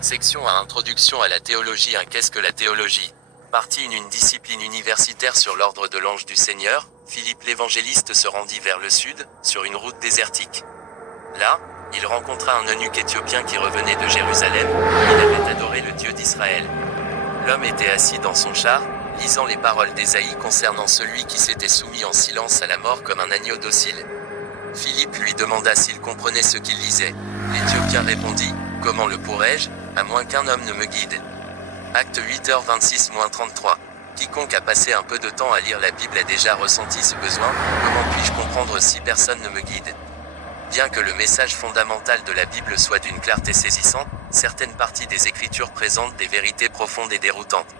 Section 1 Introduction à la théologie 1 Qu'est-ce que la théologie? Partie 1 Une discipline universitaire sur l'ordre de l'ange du Seigneur, Philippe l'évangéliste se rendit vers le sud, sur une route désertique. Là, il rencontra un eunuque éthiopien qui revenait de Jérusalem, il avait adoré le Dieu d'Israël. L'homme était assis dans son char, lisant les paroles d'Ésaïe concernant celui qui s'était soumis en silence à la mort comme un agneau docile. Philippe lui demanda s'il comprenait ce qu'il lisait. L'Éthiopien répondit, « Comment le pourrais-je, à moins qu'un homme ne me guide ?» Acte 8h26-33. Quiconque a passé un peu de temps à lire la Bible a déjà ressenti ce besoin, comment puis-je comprendre si personne ne me guide? Bien que le message fondamental de la Bible soit d'une clarté saisissante, certaines parties des Écritures présentent des vérités profondes et déroutantes.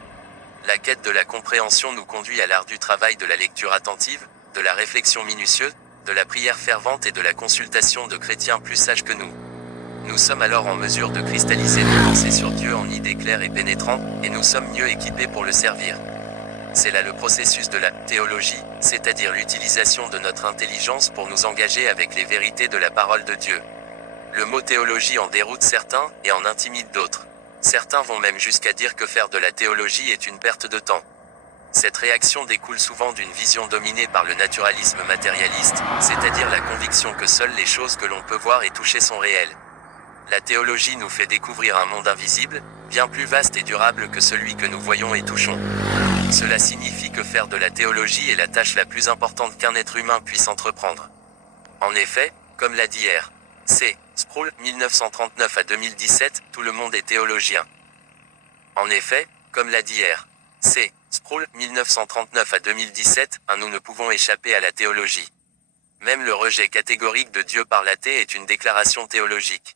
La quête de la compréhension nous conduit à l'ardu travail de la lecture attentive, de la réflexion minutieuse, de la prière fervente et de la consultation de chrétiens plus sages que nous. Nous sommes alors en mesure de cristalliser nos pensées sur Dieu en idées claires et pénétrantes, et nous sommes mieux équipés pour le servir. C'est là le processus de la théologie, c'est-à-dire l'utilisation de notre intelligence pour nous engager avec les vérités de la parole de Dieu. Le mot théologie en déroute certains, et en intimide d'autres. Certains vont même jusqu'à dire que faire de la théologie est une perte de temps. Cette réaction découle souvent d'une vision dominée par le naturalisme matérialiste, c'est-à-dire la conviction que seules les choses que l'on peut voir et toucher sont réelles. La théologie nous fait découvrir un monde invisible, bien plus vaste et durable que celui que nous voyons et touchons. Cela signifie que faire de la théologie est la tâche la plus importante qu'un être humain puisse entreprendre. En effet, comme l'a dit R.C. Sproul, 1939 à 2017, tout le monde est théologien. En effet, comme l'a dit R.C. Sproul, 1939 à 2017, nous ne pouvons échapper à la théologie. Même le rejet catégorique de Dieu par l'athée est une déclaration théologique.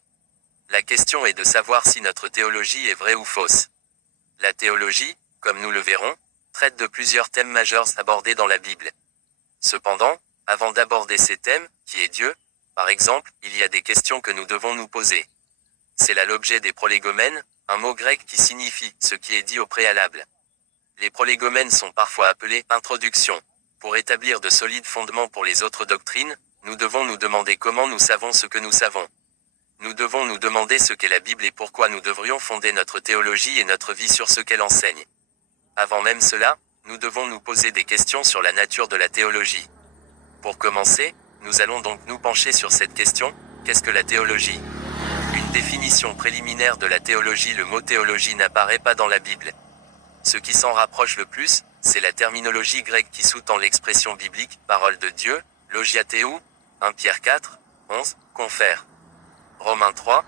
La question est de savoir si notre théologie est vraie ou fausse. La théologie, comme nous le verrons, traite de plusieurs thèmes majeurs abordés dans la Bible. Cependant, avant d'aborder ces thèmes, qui est Dieu, par exemple, il y a des questions que nous devons nous poser. C'est là l'objet des prolégomènes, un mot grec qui signifie ce qui est dit au préalable. Les prolégomènes sont parfois appelés introductions. Pour établir de solides fondements pour les autres doctrines, nous devons nous demander comment nous savons ce que nous savons. Nous devons nous demander ce qu'est la Bible et pourquoi nous devrions fonder notre théologie et notre vie sur ce qu'elle enseigne. Avant même cela, nous devons nous poser des questions sur la nature de la théologie. Pour commencer, nous allons donc nous pencher sur cette question, qu'est-ce que la théologie? Une définition préliminaire de la théologie. Le mot théologie n'apparaît pas dans la Bible. Ce qui s'en rapproche le plus, c'est la terminologie grecque qui sous-tend l'expression biblique, parole de Dieu, logiathéou, 1 Pierre 4, 11, confère. Romains 3,